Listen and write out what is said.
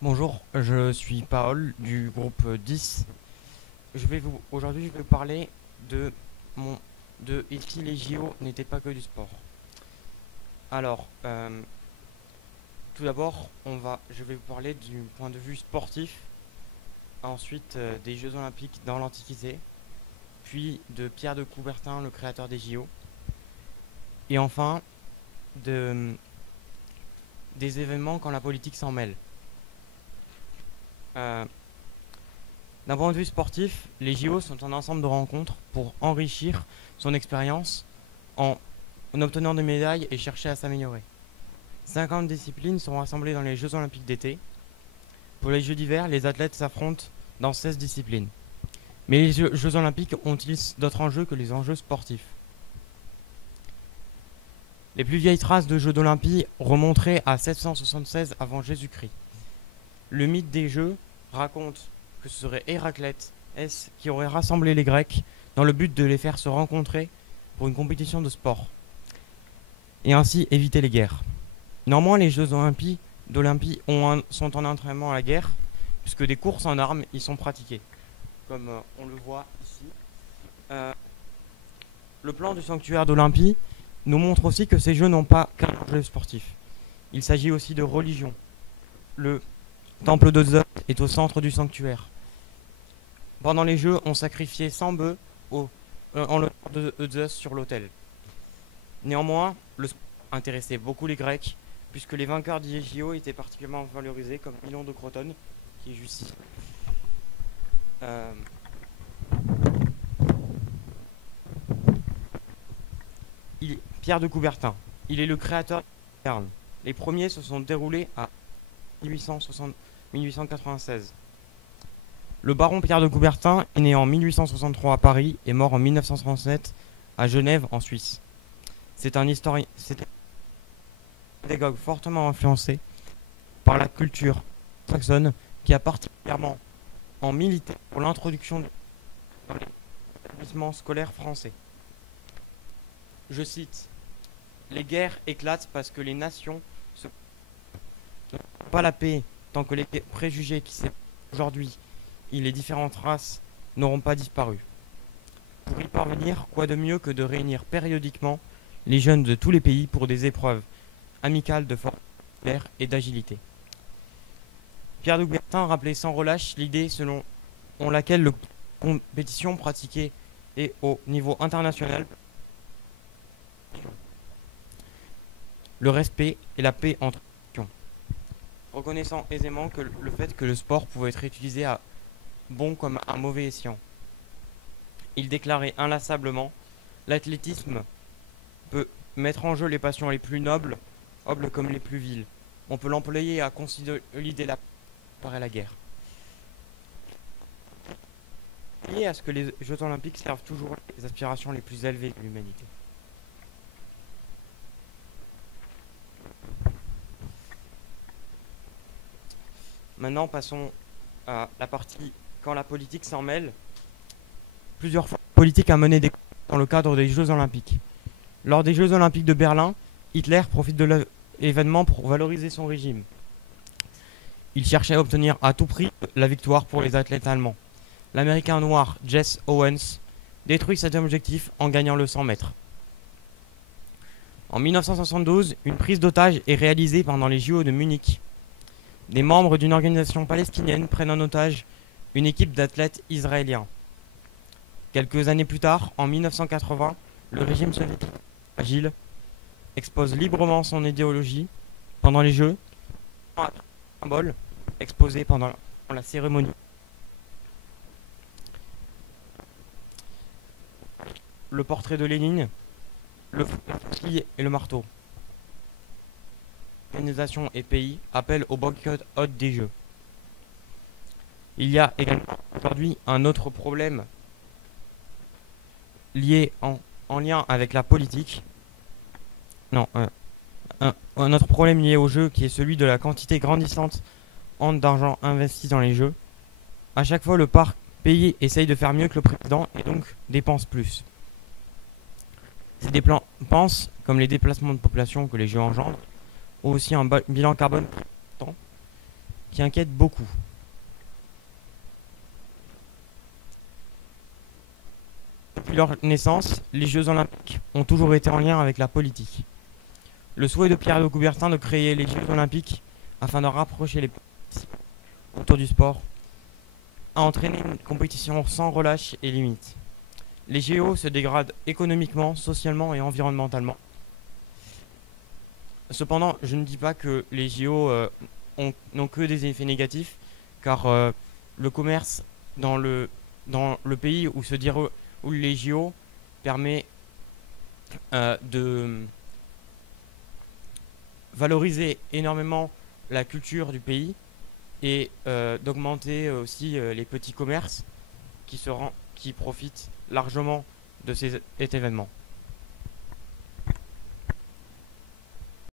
Bonjour, je suis Paul du groupe 10. Aujourd'hui, je vais vous parler de mon de et si les JO n'étaient pas que du sport. Alors, tout d'abord, je vais vous parler du point de vue sportif, ensuite des Jeux Olympiques dans l'Antiquité, puis de Pierre de Coubertin, le créateur des JO, et enfin de, des événements quand la politique s'en mêle. Euh, D'un point de vue sportif, les JO sont un ensemble de rencontres pour enrichir son expérience en, en obtenant des médailles et chercher à s'améliorer. 50 disciplines sont rassemblées dans les Jeux Olympiques d'été. Pour les Jeux d'hiver, les athlètes s'affrontent dans 16 disciplines. Mais les Jeux Olympiques ont-ils d'autres enjeux que les enjeux sportifs? Les plus vieilles traces de Jeux d'Olympie remonteraient à 776 avant Jésus-Christ. Le mythe des Jeux raconte que ce serait Héraclès qui aurait rassemblé les Grecs dans le but de les faire se rencontrer pour une compétition de sport, et ainsi éviter les guerres. Néanmoins, les Jeux d'Olympie sont en entraînement à la guerre, puisque des courses en armes y sont pratiquées, comme on le voit ici. Euh, le plan du sanctuaire d'Olympie nous montre aussi que ces Jeux n'ont pas qu'un enjeu sportif. Il s'agit aussi de religion. Le temple de Zeus est au centre du sanctuaire. Pendant les Jeux, on sacrifiait 100 bœufs en l'honneur de Zeus sur l'autel. Néanmoins, le sport intéressait beaucoup les Grecs, puisque les vainqueurs des JO étaient particulièrement valorisés, comme Milon de Crotone, qui est juste ici. Euh, Pierre de Coubertin, il est le créateur des Ternes. Les premiers se sont déroulés à 1896. Le baron Pierre de Coubertin est né en 1863 à Paris et mort en 1937 à Genève, en Suisse. C'est un pédagogue fortement influencé par la culture saxonne qui a particulièrement milité pour l'introduction dans les établissements scolaires français. Je cite: les guerres éclatent parce que les nations ne font pas la paix tant que les préjugés qui séparent aujourd'hui et les différentes races n'auront pas disparu. Pour y parvenir, quoi de mieux que de réunir périodiquement les jeunes de tous les pays pour des épreuves amicales de force et d'agilité. Pierre de Coubertin rappelait sans relâche l'idée selon laquelle la compétition pratiquée est au niveau international le respect et la paix entre nations, reconnaissant aisément que le fait que le sport pouvait être utilisé à bon comme à mauvais escient. Il déclarait inlassablement: l'athlétisme peut mettre en jeu les passions les plus nobles comme les plus viles. On peut l'employer à consolider la paix et la guerre. Lié à ce que les Jeux Olympiques servent toujours les aspirations les plus élevées de l'humanité. Maintenant, passons à la partie quand la politique s'en mêle. Plusieurs fois, la politique a mené des dans le cadre des Jeux Olympiques. Lors des Jeux Olympiques de Berlin, Hitler profite de l'événement pour valoriser son régime. Il cherchait à obtenir à tout prix la victoire pour les athlètes allemands. L'Américain noir Jesse Owens détruit cet objectif en gagnant le 100 mètres. En 1972, une prise d'otage est réalisée pendant les JO de Munich. Des membres d'une organisation palestinienne prennent en otage une équipe d'athlètes israéliens. Quelques années plus tard, en 1980, le régime soviétique agile expose librement son idéologie pendant les Jeux, un symbole exposé pendant la cérémonie. Le portrait de Lénine, le fusil et le marteau. Organisations et pays appellent au boycott des Jeux. Il y a également aujourd'hui un autre problème lié en lien avec la politique. Non, un autre problème lié aux Jeux qui est celui de la quantité grandissante d'argent investi dans les Jeux. À chaque fois, le pays essaye de faire mieux que le président et donc dépense plus. Ces dépenses, comme les déplacements de population que les Jeux engendrent, ont aussi un bilan carbone important. qui inquiètent beaucoup. Depuis leur naissance, les Jeux Olympiques ont toujours été en lien avec la politique. Le souhait de Pierre de Coubertin de créer les Jeux Olympiques afin de rapprocher les participants autour du sport a entraîné une compétition sans relâche et limite. Les JO se dégradent économiquement, socialement et environnementalement. Cependant, je ne dis pas que les JO n'ont que des effets négatifs, car le commerce dans le pays où les JO permet de valoriser énormément la culture du pays et d'augmenter aussi les petits commerces qui profitent largement de cet événement.